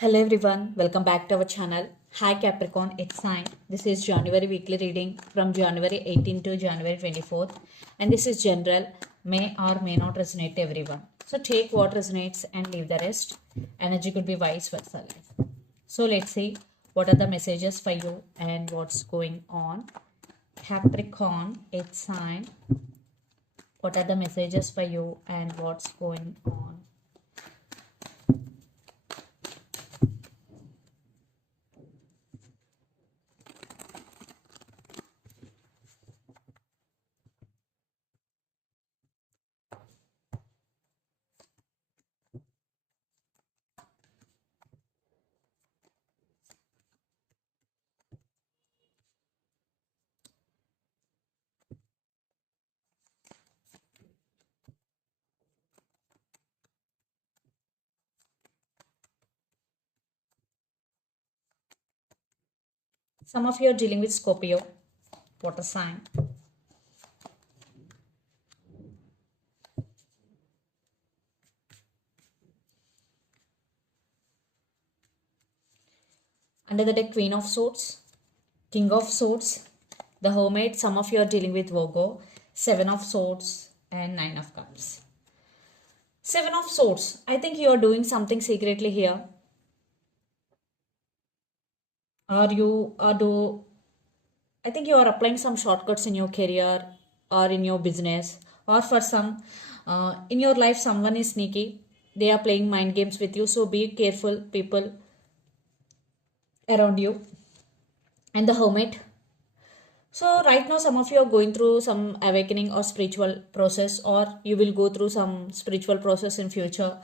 Hello everyone, welcome back to our channel. Hi Capricorn, it's Sign. This is January weekly reading from January 18 to January 24th, and this is general, may or may not resonate to everyone. So take what resonates and leave the rest. Energy could be vice versa. So let's see what are the messages for you and what's going on. Capricorn, it's Sign. What are the messages for you and what's going on? Some of you are dealing with Scorpio, water sign. Under the deck, Queen of Swords, King of Swords, the Hermit. Some of you are dealing with Virgo, Seven of Swords, and Nine of Cups. Seven of Swords. I think you are doing something secretly here. Or you are I think you are applying some shortcuts in your career or in your business, or for some in your life, someone is sneaky. They are playing mind games with you. So be careful, people around you. And the Hermit. So right now, some of you are going through some awakening or spiritual process, or you will go through some spiritual process in future.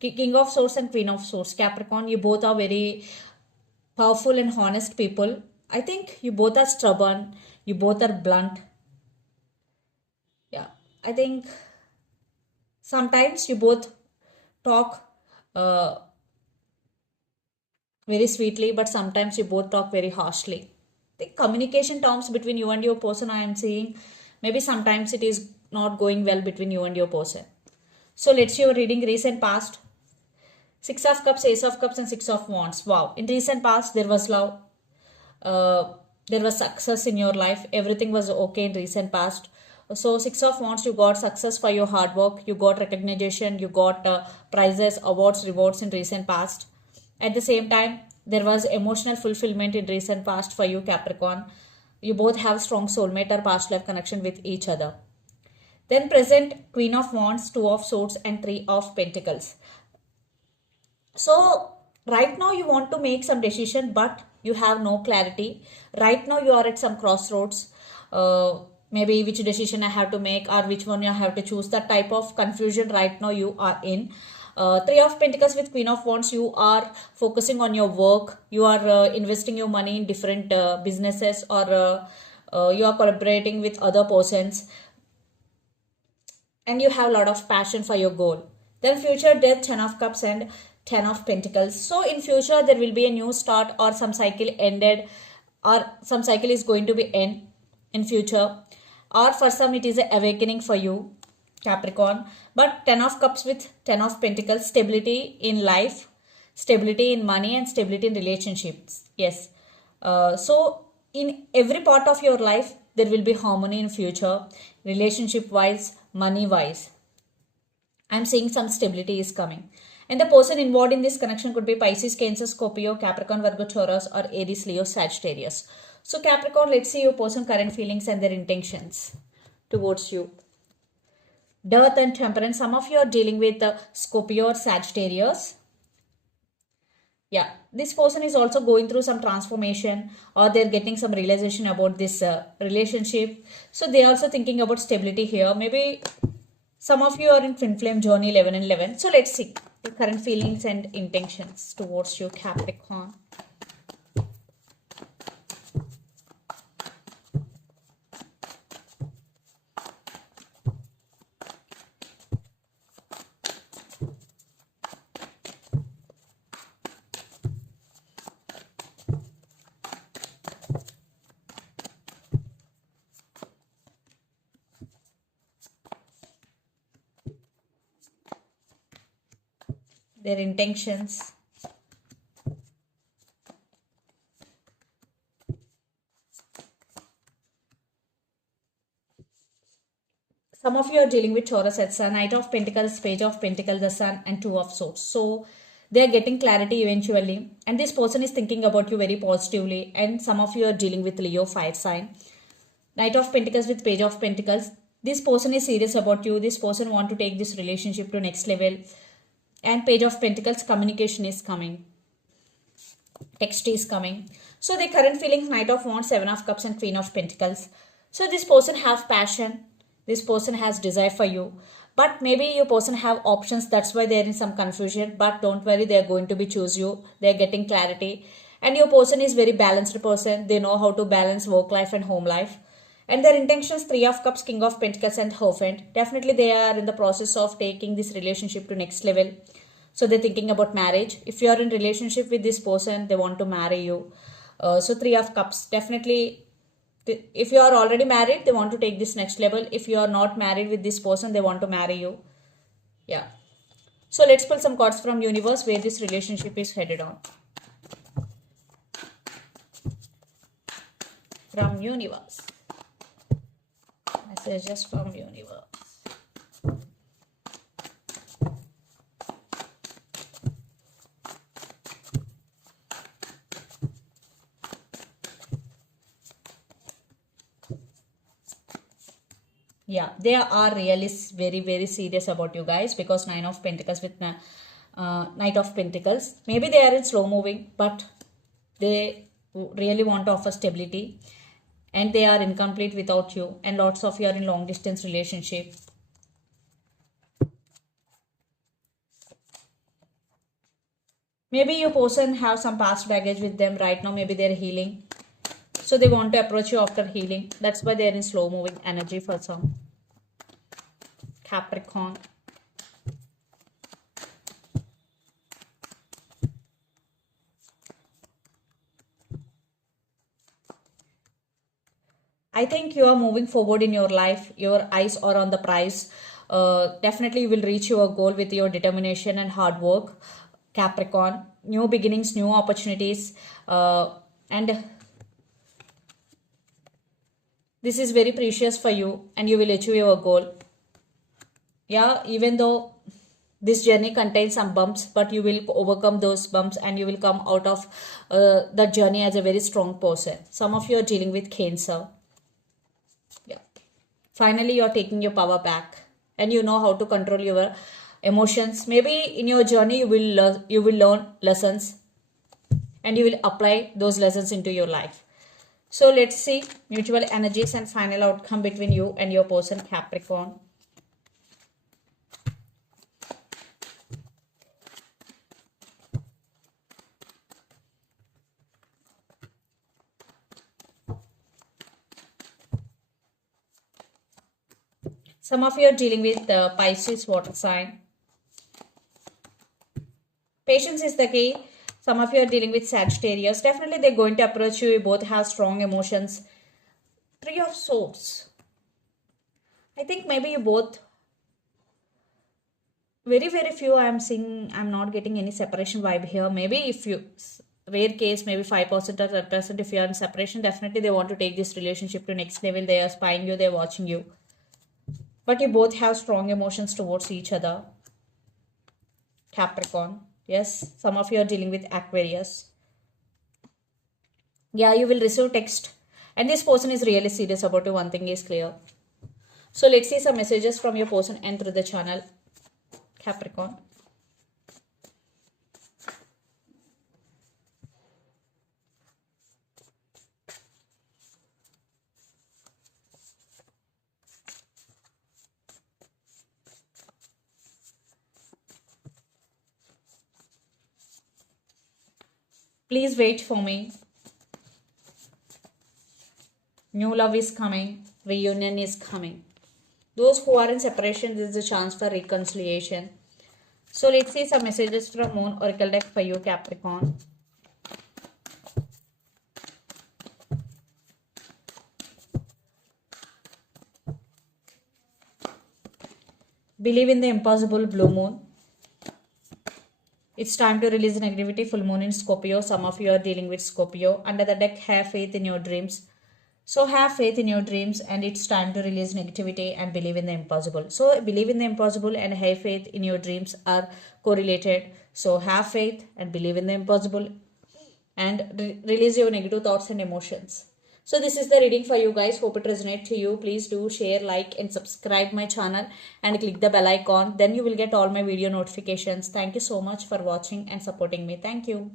King of Swords and Queen of Swords, Capricorn, you both are very powerful and honest people. I think you both are stubborn. You both are blunt. Yeah, I think sometimes you both talk uh, very sweetly, but sometimes you both talk very harshly. The communication terms between you and your person, I am seeing, maybe sometimes it is not going well between you and your person. So let's see your reading recent past. Six of Cups, Ace of Cups, and Six of Wands. Wow. In recent past, there was love. Uh, there was success in your life. Everything was okay in recent past. So Six of Wands, you got success for your hard work. You got recognition. You got prizes, awards, rewards in recent past. At the same time, there was emotional fulfillment in recent past for you, Capricorn. You both have strong soulmate or past life connection with each other. Then present, Queen of Wands, Two of Swords, and Three of Pentacles. So right now you want to make some decision, but you have no clarity. Right now you are at some crossroads. Maybe which decision I have to make or which one you have to choose. That type of confusion right now you are in. Three of Pentacles with Queen of Wands, you are focusing on your work. You are investing your money in different businesses, or you are collaborating with other persons, and you have a lot of passion for your goal. Then future, Death, Ten of Cups, and Ten of Pentacles. So in future there will be a new start, or some cycle ended, or some cycle is going to be end in future, or for some it is an awakening for you, Capricorn. But Ten of Cups with Ten of Pentacles, stability in life, stability in money, and stability in relationships. Yes. So in every part of your life there will be harmony in future, relationship wise, money wise. I'm seeing some stability is coming. And the person involved in this connection could be Pisces, Cancer, Scorpio, Capricorn, Virgo, Taurus, or Aries, Leo, Sagittarius. So Capricorn, let's see your person current feelings and their intentions towards you. Death and Temperance. Some of you are dealing with Scorpio or Sagittarius. Yeah, this person is also going through some transformation, or they're getting some realization about this relationship. So they're also thinking about stability here. Maybe some of you are in twin flame journey 11 and 11. So let's see the current feelings and intentions towards you, Capricorn. Their intentions. Some of you are dealing with Taurus at Sun, Knight of Pentacles, Page of Pentacles, the Sun, and Two of Swords. So they are getting clarity eventually, and this person is thinking about you very positively. And some of you are dealing with Leo fire sign. Knight of Pentacles with Page of Pentacles. This person is serious about you. This person want to take this relationship to next level. And Page of Pentacles, communication is coming. Text is coming. So the current feelings, Knight of Wands, Seven of Cups, and Queen of Pentacles. So this person have passion. This person has desire for you. But maybe your person have options. That's why they're in some confusion. But don't worry, they're going to be choose you. They're getting clarity. And your person is very balanced person. They know how to balance work life and home life. And their intentions, Three of Cups, King of Pentacles, and Hierophant. Definitely they are in the process of taking this relationship to next level. So they're thinking about marriage. If you are in relationship with this person, they want to marry you. So Three of Cups. Definitely, if you are already married, they want to take this next level. If you are not married with this person, they want to marry you. Yeah. So let's pull some cards from universe where this relationship is headed on. From universe. Messages from universe. Yeah, they are really very serious about you guys, because Nine of Pentacles with Knight of Pentacles. Maybe they are in slow moving, but they really want to offer stability, and they are incomplete without you, and lots of you are in long distance relationship. Maybe your person have some past baggage with them right now. Maybe they're healing. So they want to approach you after healing. That's why they're in slow moving energy for some. Capricorn. I think you are moving forward in your life. Your eyes are on the prize. Definitely you will reach your goal with your determination and hard work. Capricorn. New beginnings, new opportunities. And this is very precious for you, and you will achieve your goal. Yeah, even though this journey contains some bumps, but you will overcome those bumps, and you will come out of the journey as a very strong person. Some of you are dealing with Cancer. Yeah. Finally, you are taking your power back, and you know how to control your emotions. Maybe in your journey you will learn lessons, and you will apply those lessons into your life. So let's see mutual energies and final outcome between you and your person, Capricorn. Some of you are dealing with Pisces water sign. Patience is the key. Some of you are dealing with Sagittarius. Definitely they're going to approach you. You both have strong emotions. Three of Swords. I think maybe you both, very few I am seeing. I'm not getting any separation vibe here. Maybe if you, rare case, maybe 5% or 10%, if you are in separation, definitely they want to take this relationship to next level. They are spying you, they're watching you. But you both have strong emotions towards each other. Capricorn. Yes, some of you are dealing with Aquarius. Yeah, you will receive text. And this person is really serious about you. One thing is clear. So let's see some messages from your person and through the channel. Capricorn. Please wait for me. New love is coming. Reunion is coming. Those who are in separation, this is a chance for reconciliation. So let's see some messages from Moon Oracle deck for you, Capricorn. Believe in the impossible, blue moon. It's time to release negativity, full moon in Scorpio. Some of you are dealing with Scorpio. Under the deck, have faith in your dreams. So have faith in your dreams, and it's time to release negativity and believe in the impossible. So believe in the impossible and have faith in your dreams are correlated. So have faith and believe in the impossible, and release your negative thoughts and emotions. So this is the reading for you guys. Hope it resonates to you. Please do share, like and subscribe my channel and click the bell icon. Then you will get all my video notifications. Thank you so much for watching and supporting me. Thank you.